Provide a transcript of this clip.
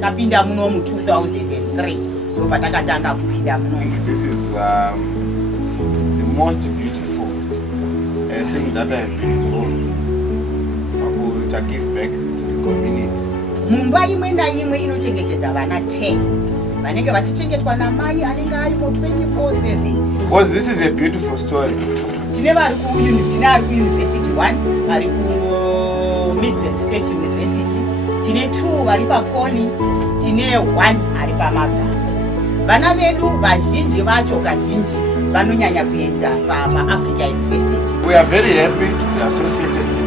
Takapinda muno mu 2003 ndopatakatanga kupinda muno. This is the most beautiful thing that I've been involved in. To give back to the community. Mumba imwe na imwe inochengetedza vana 10 vanenge vachichengetwa namai anenge arimo 24/7. Because this is a beautiful story. Tine vari ku University 1, vari ku Midland State University, tine 2 vari pa Poly, tine 1 ari pa Magama. Vana vedu vazhinji vacho kazhinji vanonyanya kuenda pa Africa University. We are very happy to be associated